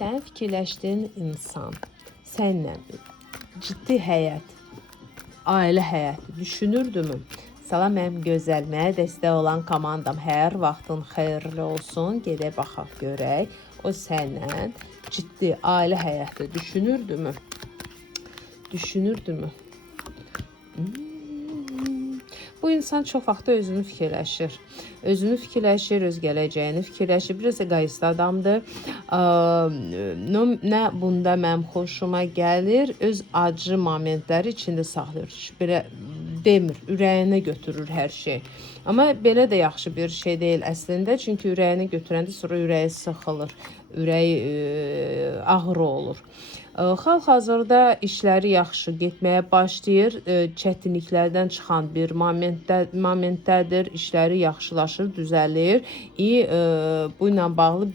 Sən fikirləşdiyin insan sənlə ciddi həyat, ailə həyatı düşünürdümü? Salam mənim gözəl, mənə dəstək olan komandam. Hər vaxtın xeyirli olsun. Gedək baxaq görək. O sənlə ciddi ailə həyatı düşünürdümü? Düşünürdümü? Bu insan çox vaxtı özünü fikirləşir. Özünü fikirləşir, öz gələcəyini fikirləşir. Biraz egoist adamdır. Nə bunda mənim xoşuma gəlir, öz acı momentləri içində saxlayır. Belə demir, ürəyinə götürür hər şey. Amma belə də yaxşı bir şey deyil əslində. Çünki ürəyinə götürəndə sonra ürəyi sıxılır, ürəyi ağrı olur. Hal-hazırda işləri yaxşı getməyə başlayır. Çətinliklərdən çıxan bir momentdədir. İşləri yaxşılaşır, düzəlir. Bu ilə bağlı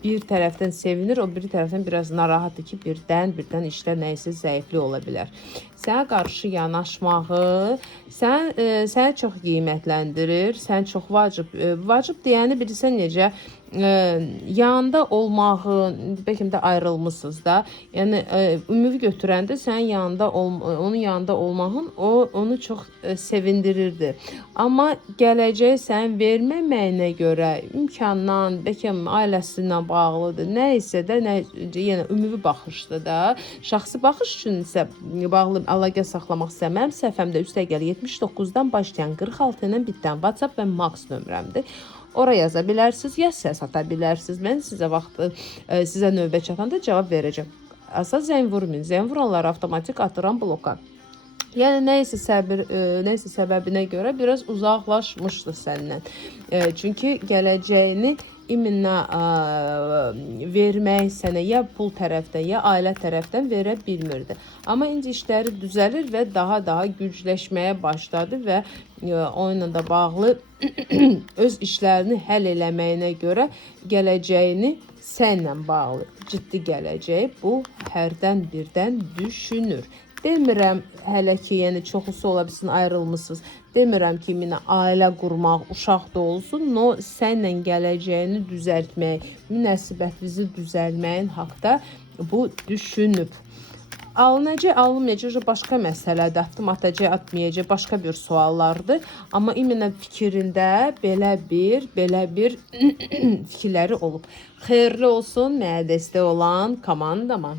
bir tərəfdən sevinir, o biri tərəfdən biraz narahatdır ki, birdən işdə nəyisə zəiflik ola bilər. Sənə qarşı yanaşmağı səni çox qiymətləndirir, səni çox vacib. Vacib deyəni bilirsən necə? Yanında olmağı, bəlkə də ayrılmısınız da. Yəni ümumi götürəndə sənin yanında onun yanında olmağın onu çox sevindirirdi. Amma gələcəyi sən verməməyinə görə imkandan, bəlkə ailəsinə bağlıdır. Nə isə də yenə ümumi baxışdır da. Şəxsi baxış üçün isə bağlı əlaqə saxlamaq istəmirəm. Səhifəmdə üstəgəl 79-dan başlayan 46 ilə bitən WhatsApp və Max nömrəmdir. Oraya yaza bilərsiniz, ya səs ata bilərsiniz. Mən sizə növbə çatanda cavab verəcəm. Əsas zəng vurmayın. Zəng vuranları avtomatik atıram bloka. Yəni nəyisə səbəbinə görə biraz uzaqlaşmışdı səndən. Çünki gələcəyini iminə vermək sənə ya pul tərəfdən, ya ailə tərəfdən verə bilmirdi. Amma indi işləri düzəlir və daha gücləşməyə başladı və onunla da bağlı öz işlərini həll eləməyinə görə gələcəyini sənlə bağlı ciddi gələcəyi bu hərdən birdən düşünür. Demirəm hələ ki, yəni çoxusu ola bilsin ayrılmısınız. Demirəm ki, minə ailə qurmaq, uşaq da olsun, sənlə gələcəyini düzəltmək, münasibətinizi düzəlməyin haqda bu düşünüb. Alınacaq, alınmayacaq başqa məsələdir. Atacaq, atmayacaq başqa bir suallardır. Amma iminə fikrində belə bir fikirləri olub. Xeyirli olsun mənə dəstək olan komandama.